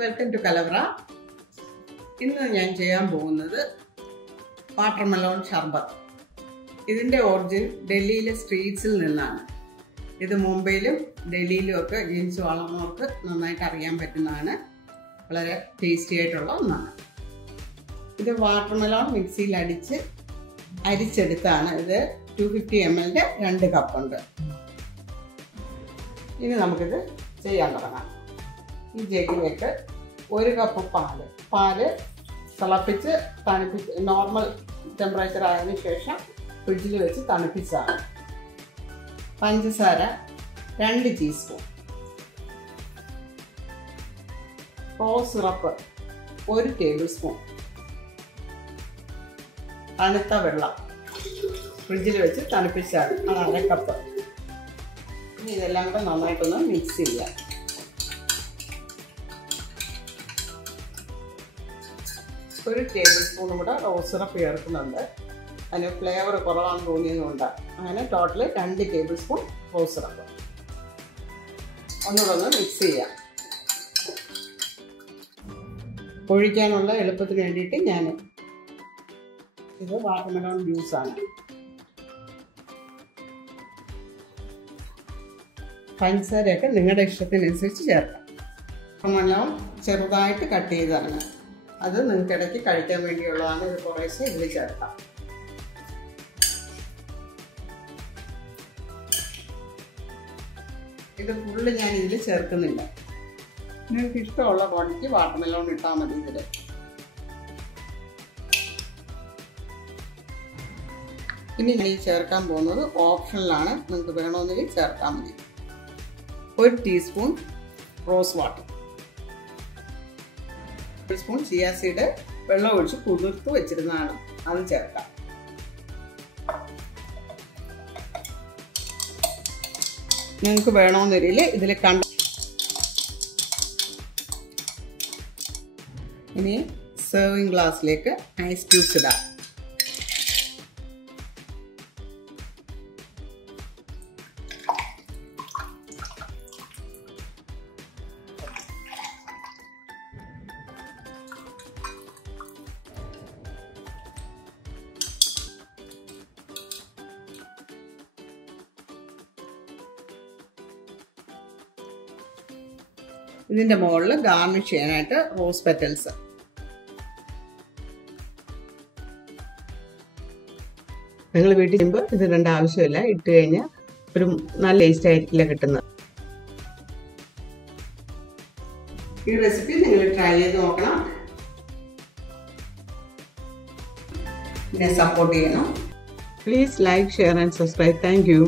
welcome to Kalavara. Innu njan cheyan povunnathu watermelon sherbet. Idinte origin Delhi streets il ninnanu. Idu Mumbai ilum Delhi ilum okke jeans valanorkku nannayittu ariyan pattunnanu. Valare tasty aayittulla onnanu. Idu watermelon mixie il adichu അരിച്ചെടുത്താണ് ഇത് 250 ml ന്റെ 2 cup ഉണ്ട്. ഇനി നമുക്കിത് ചെയ്യാൻ തുടങ്ങാം. ഈ ജഗ്ഗിലേക്ക് 1 cup പാല് തിളപ്പിച്ച് തണുപ്പിച്ച് നോർമൽ ടെമ്പറേച്ചർ ആയതിനു ശേഷം ഫ്രിഡ്ജിൽ വെച്ച് തണുപ്പിച്ചതാണ്. പഞ്ചസാര 2 teaspoon, rose syrup 1 table spoon, തണുത്ത വെള്ളം ഫ്രിഡ്ജിൽ വെച്ച് തണുപ്പിച്ചാണ് അത് 1/2 കപ്പ്. ഇനി ഇതെല്ലാം കൂടെ നന്നായിട്ടൊന്ന് മിക്സ് ചെയ്യാം. ഒരു ടേബിൾ സ്പൂൺ കൂടെ റോസ് സിറപ്പ് ചേർക്കുന്നുണ്ട്. അതിന് ഫ്ലേവർ കുറവാണെന്ന് തോന്നിയതുകൊണ്ട് അങ്ങനെ total 2 table spoon rose syrup. ഒന്നുകൂടെ ഒന്ന് മിക്സ് ചെയ്യാം. ഒഴിക്കാനുള്ള എളുപ്പത്തിന് വേണ്ടിയിട്ട് ഞാൻ ഇത് വാട്ടർമെലോൺ ജ്യൂസ് ആണ്. പഞ്ചസാരയൊക്കെ നിങ്ങളുടെ ഇഷ്ടത്തിനനുസരിച്ച് ചേർക്കാം. വാട്ടർമെലോൺ ചെറുതായിട്ട് കട്ട് ചെയ്തതാണ്. അത് നിങ്ങൾക്ക് ഇടയ്ക്ക് കഴിക്കാൻ വേണ്ടിയുള്ളതാണ്. ഇത് കുറേശ്ശെ ഇതിൽ ചേർക്കാം. ഇത് ഫുള്ള് ഞാൻ ഇതിൽ ചേർക്കുന്നില്ല. നിങ്ങൾക്ക് ഇഷ്ടമുള്ള ക്വാണ്ടിറ്റി വാട്ടർമെലോൺ ഇട്ടാൽ മതി. ഇതിൽ ഇനി ഞാൻ ഈ ചേർക്കാൻ പോകുന്നത് ഓപ്ഷനിലാണ്. നിങ്ങൾക്ക് വേണമെങ്കിൽ ചേർക്കാൻ മതി. 1 teaspoon rose water, 1 spoon chia seed വെള്ളം ഒഴിച്ച് കുതിർത്ത് വെച്ചിരുന്നതാണ്, അത് ചേർക്കാം. നിങ്ങൾക്ക് വേണമെന്നില്ല ഇതിൽ ഇനി സെർവിങ് ഗ്ലാസ്സിലേക്ക് ഐസ് ക്യൂബ്സ് ഇടാം. ഇതിൻ്റെ മുകളിൽ ഗാർണിഷ് ചെയ്യാനായിട്ട് റോസ് പെറ്റൽസ്. നിങ്ങൾ വീട്ടിൽ ചെയ്യുമ്പോൾ ഇത് ഇടേണ്ട ആവശ്യമില്ല. ഇട്ട് കഴിഞ്ഞാൽ ഒരു നല്ല ടേസ്റ്റ് ആയിരിക്കില്ല കിട്ടുന്നത്. ഈ റെസിപ്പി നിങ്ങൾ ട്രൈ ചെയ്ത് നോക്കണം. എന്നെ സപ്പോർട്ട് ചെയ്യണം. Please like, share and subscribe. Thank you.